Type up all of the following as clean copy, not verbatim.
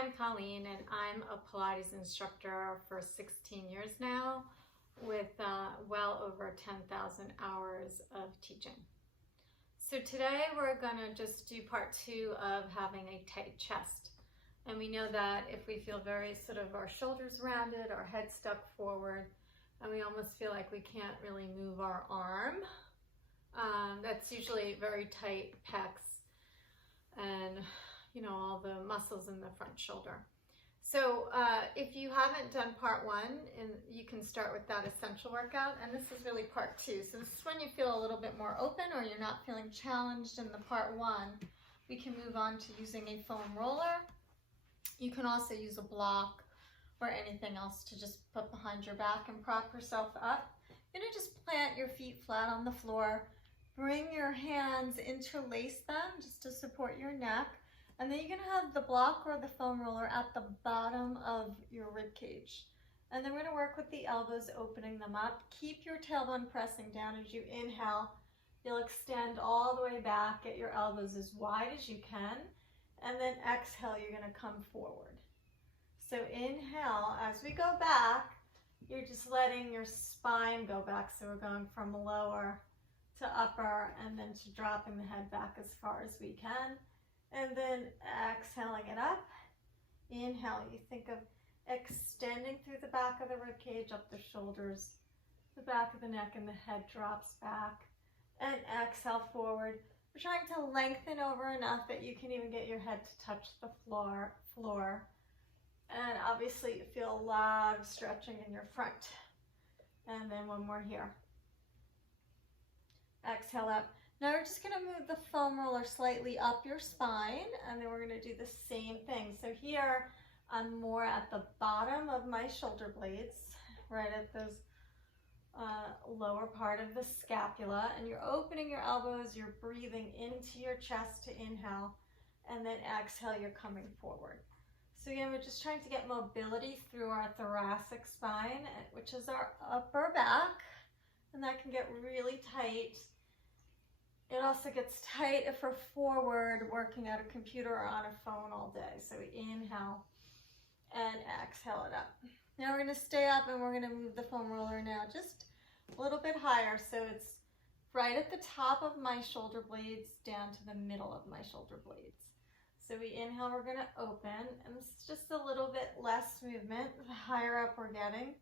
I'm Colleen, and I'm a Pilates instructor for 16 years now with well over 10,000 hours of teaching. So today we're going to just do part 2 of having a tight chest. And we know that if we feel very sort of our shoulders rounded, our head stuck forward, and we almost feel like we can't really move our arm, that's usually very tight pecs and all the muscles in the front shoulder. So if you haven't done part 1, and you can start with that essential workout, and this is really part 2. So this is when you feel a little bit more open or you're not feeling challenged in the part 1. We can move on to using a foam roller. You can also use a block or anything else to just put behind your back and prop yourself up. You're gonna just plant your feet flat on the floor. Bring your hands, interlace them just to support your neck. And then you're gonna have the block or the foam roller at the bottom of your rib cage. And then we're gonna work with the elbows, opening them up. Keep your tailbone pressing down as you inhale. You'll extend all the way back, get your elbows as wide as you can. And then exhale, you're gonna come forward. So inhale, as we go back, you're just letting your spine go back. So we're going from lower to upper and then to dropping the head back as far as we can. And then exhaling it up. Inhale, you think of extending through the back of the rib cage, up the shoulders, the back of the neck, and the head drops back. And exhale forward. We're trying to lengthen over enough that you can even get your head to touch the floor. And obviously you feel a lot of stretching in your front. And then one more here. Exhale up. Now we're just going to move the foam roller slightly up your spine, and then we're going to do the same thing. So here I'm more at the bottom of my shoulder blades, right at those lower part of the scapula, and you're opening your elbows, you're breathing into your chest to inhale, and then exhale, you're coming forward. So again, we're just trying to get mobility through our thoracic spine, which is our upper back, and that can get really tight. It also gets tight if we're forward working at a computer or on a phone all day. So we inhale and exhale it up. Now we're going to stay up and we're going to move the foam roller now just a little bit higher. So it's right at the top of my shoulder blades down to the middle of my shoulder blades. So we inhale, we're going to open, and this is just a little bit less movement. The higher up we're getting,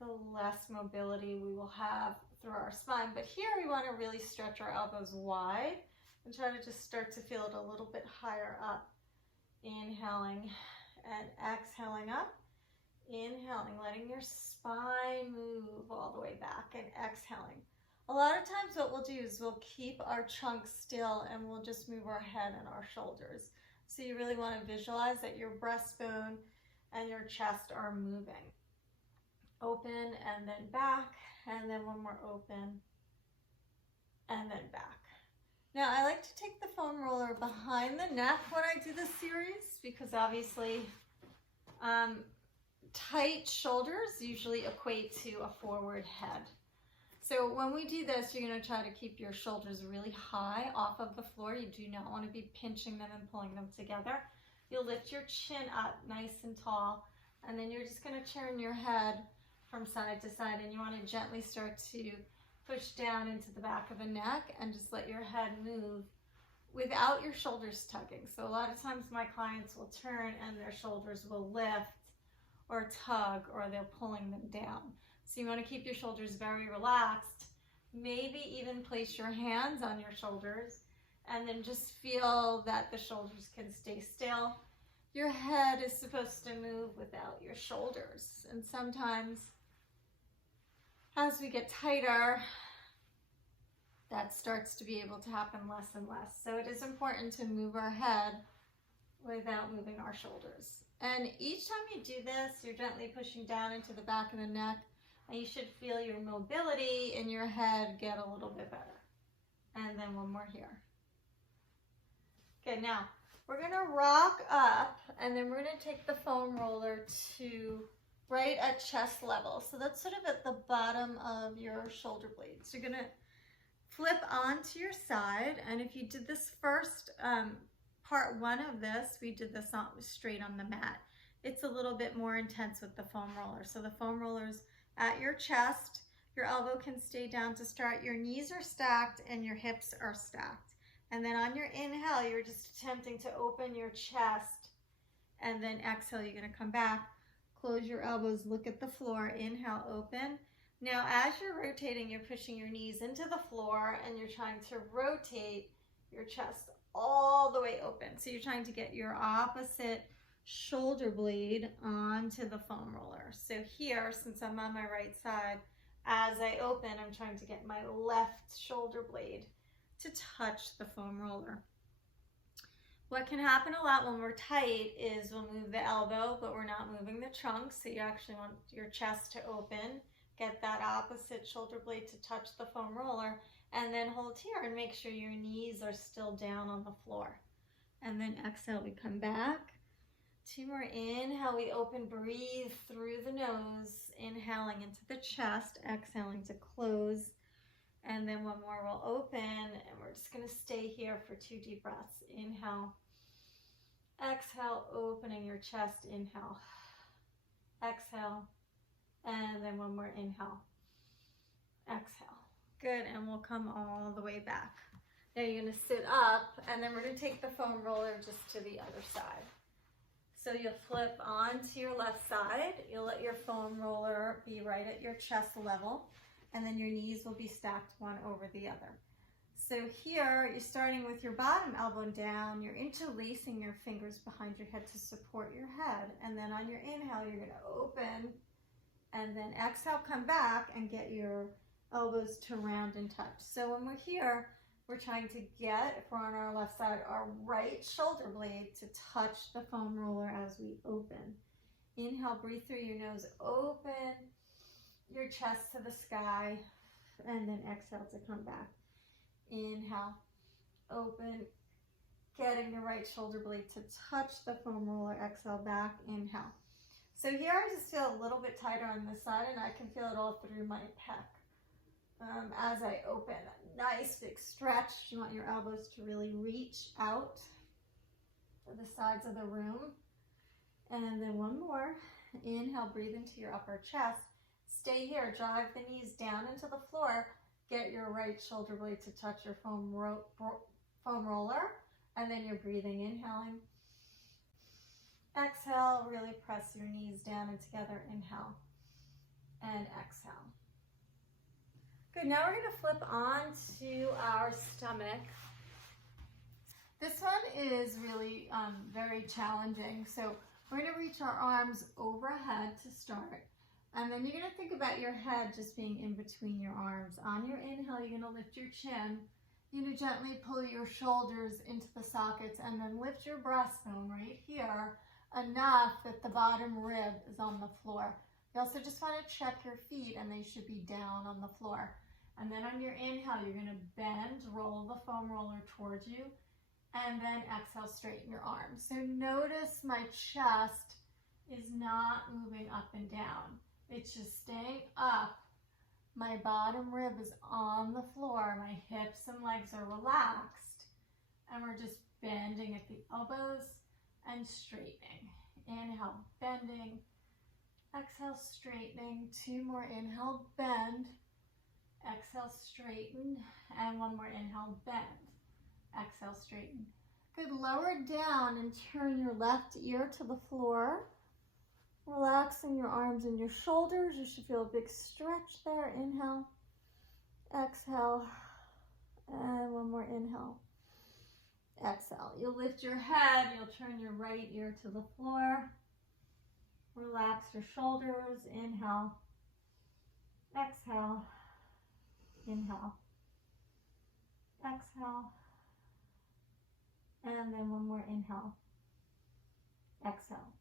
the less mobility we will have through our spine. But here we want to really stretch our elbows wide and try to just start to feel it a little bit higher up. Inhaling and exhaling up. Inhaling, letting your spine move all the way back, and exhaling. A lot of times what we'll do is we'll keep our trunk still and we'll just move our head and our shoulders. So you really want to visualize that your breastbone and your chest are moving. Open and then back, and then one more open and then back. Now I like to take the foam roller behind the neck when I do this series, because obviously tight shoulders usually equate to a forward head. So when we do this, you're going to try to keep your shoulders really high off of the floor. You do not want to be pinching them and pulling them together. You'll lift your chin up nice and tall, and then you're just going to turn your head from side to side, and you want to gently start to push down into the back of the neck and just let your head move without your shoulders tugging. So a lot of times my clients will turn and their shoulders will lift or tug, or they're pulling them down. So you want to keep your shoulders very relaxed, maybe even place your hands on your shoulders, and then just feel that the shoulders can stay still. Your head is supposed to move without your shoulders, and sometimes as we get tighter, that starts to be able to happen less and less. So it is important to move our head without moving our shoulders. And each time you do this, you're gently pushing down into the back of the neck, and you should feel your mobility in your head get a little bit better. And then one more here. Okay, now we're gonna rock up, and then we're gonna take the foam roller to right at chest level. So that's sort of at the bottom of your shoulder blades. You're gonna flip onto your side, and if you did this first part one of this, we did this straight on the mat. It's a little bit more intense with the foam roller. So the foam roller's at your chest, your elbow can stay down to start, your knees are stacked and your hips are stacked. And then on your inhale, you're just attempting to open your chest, and then exhale, you're gonna come back, close your elbows, look at the floor, inhale, open. Now, as you're rotating, you're pushing your knees into the floor and you're trying to rotate your chest all the way open. So you're trying to get your opposite shoulder blade onto the foam roller. So here, since I'm on my right side, as I open, I'm trying to get my left shoulder blade to touch the foam roller. What can happen a lot when we're tight is we'll move the elbow, but we're not moving the trunk. So you actually want your chest to open, get that opposite shoulder blade to touch the foam roller, and then hold here and make sure your knees are still down on the floor. And then exhale, we come back. 2 more, inhale, we open, breathe through the nose, inhaling into the chest, exhaling to close. And then 1 more, we'll open, and we're just gonna stay here for 2 deep breaths. Inhale, exhale, opening your chest, inhale, exhale, and then 1 more, inhale, exhale. Good, and we'll come all the way back. Now you're gonna sit up, and then we're gonna take the foam roller just to the other side. So you'll flip onto your left side, you'll let your foam roller be right at your chest level, and then your knees will be stacked one over the other. So here, you're starting with your bottom elbow down, you're interlacing your fingers behind your head to support your head, and then on your inhale, you're gonna open, and then exhale, come back and get your elbows to round and touch. So when we're here, we're trying to get, if we're on our left side, our right shoulder blade to touch the foam roller as we open. Inhale, breathe through your nose, open your chest to the sky, and then exhale to come back. Inhale, open, getting the right shoulder blade to touch the foam roller, exhale back, inhale. So here I just feel a little bit tighter on this side, and I can feel it all through my pec. As I open, nice big stretch. You want your elbows to really reach out to the sides of the room. And then 1 more. Inhale, breathe into your upper chest. Stay here, drive the knees down into the floor. Get your right shoulder blade to touch your foam roller. And then you're breathing, inhaling. Exhale, really press your knees down and together. Inhale and exhale. Good, now we're gonna flip onto our stomach. This one is really very challenging. So we're gonna reach our arms overhead to start. And then you're gonna think about your head just being in between your arms. On your inhale, you're gonna lift your chin. You're gonna gently pull your shoulders into the sockets and then lift your breastbone right here enough that the bottom rib is on the floor. You also just wanna check your feet and they should be down on the floor. And then on your inhale, you're gonna bend, roll the foam roller towards you, and then exhale, straighten your arms. So notice my chest is not moving up and down. It's just staying up. My bottom rib is on the floor. My hips and legs are relaxed. And we're just bending at the elbows and straightening. Inhale, bending. Exhale, straightening. 2 more, inhale, bend. Exhale, straighten, and 1 more, inhale, bend. Exhale, straighten. Good, lower down and turn your left ear to the floor. Relaxing your arms and your shoulders. You should feel a big stretch there. Inhale, exhale, and 1 more, inhale, exhale. You'll lift your head, you'll turn your right ear to the floor. Relax your shoulders. Inhale, exhale. Inhale, exhale, and then 1 more, inhale, exhale.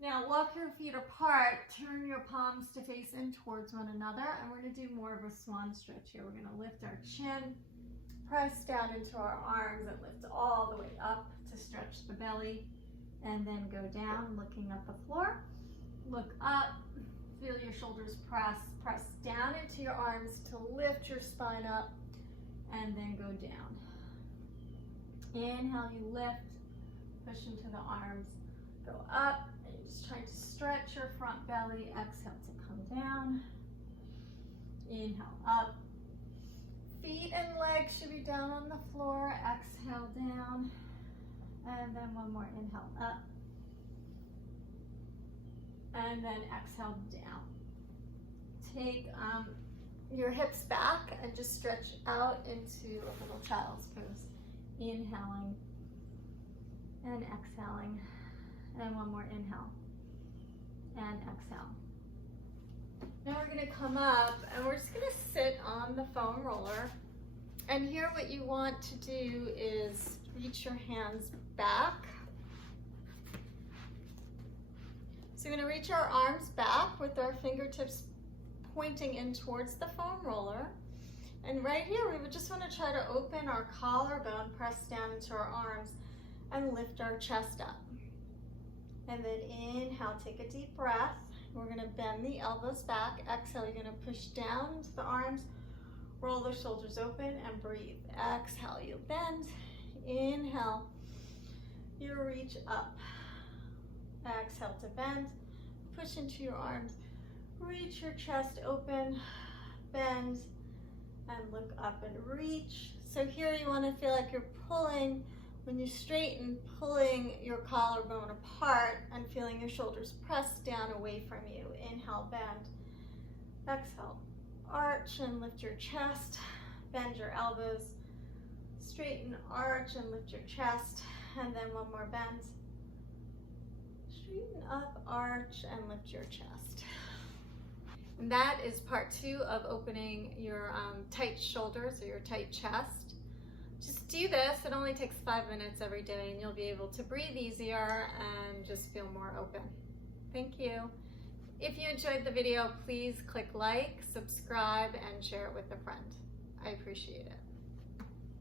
Now walk your feet apart, turn your palms to face in towards one another, and we're going to do more of a swan stretch here. We're going to lift our chin, press down into our arms, and lift all the way up to stretch the belly, and then go down, looking at the floor. Look up. Feel your shoulders press down into your arms to lift your spine up, and then go down. Inhale, you lift, push into the arms, go up, and you just try to stretch your front belly. Exhale to come down. Inhale up. Feet and legs should be down on the floor. Exhale down. And then one more inhale up. And then exhale down. Take your hips back and just stretch out into a little child's pose. Inhaling and exhaling. And one more inhale and exhale. Now we're going to come up and we're just going to sit on the foam roller. And here what you want to do is reach your hands back. So we're going to reach our arms back with our fingertips pointing in towards the foam roller. And right here we would just want to try to open our collarbone, press down into our arms, and lift our chest up. And then inhale, take a deep breath. We're going to bend the elbows back. Exhale, you're going to push down into the arms, roll the shoulders open, and breathe. Exhale, you bend. Inhale, you reach up. Exhale to bend. Push into your arms. Reach your chest open, bend, and look up and reach. So here you want to feel like you're pulling, when you straighten, pulling your collarbone apart and feeling your shoulders press down away from you. Inhale, bend. Exhale, arch and lift your chest. Bend your elbows. Straighten, arch, and lift your chest. And then one more bend. Straighten up, arch, and lift your chest. And that is part 2 of opening your tight shoulders or your tight chest. Just do this. It only takes 5 minutes every day and you'll be able to breathe easier and just feel more open. Thank you. If you enjoyed the video, please click like, subscribe, and share it with a friend. I appreciate it.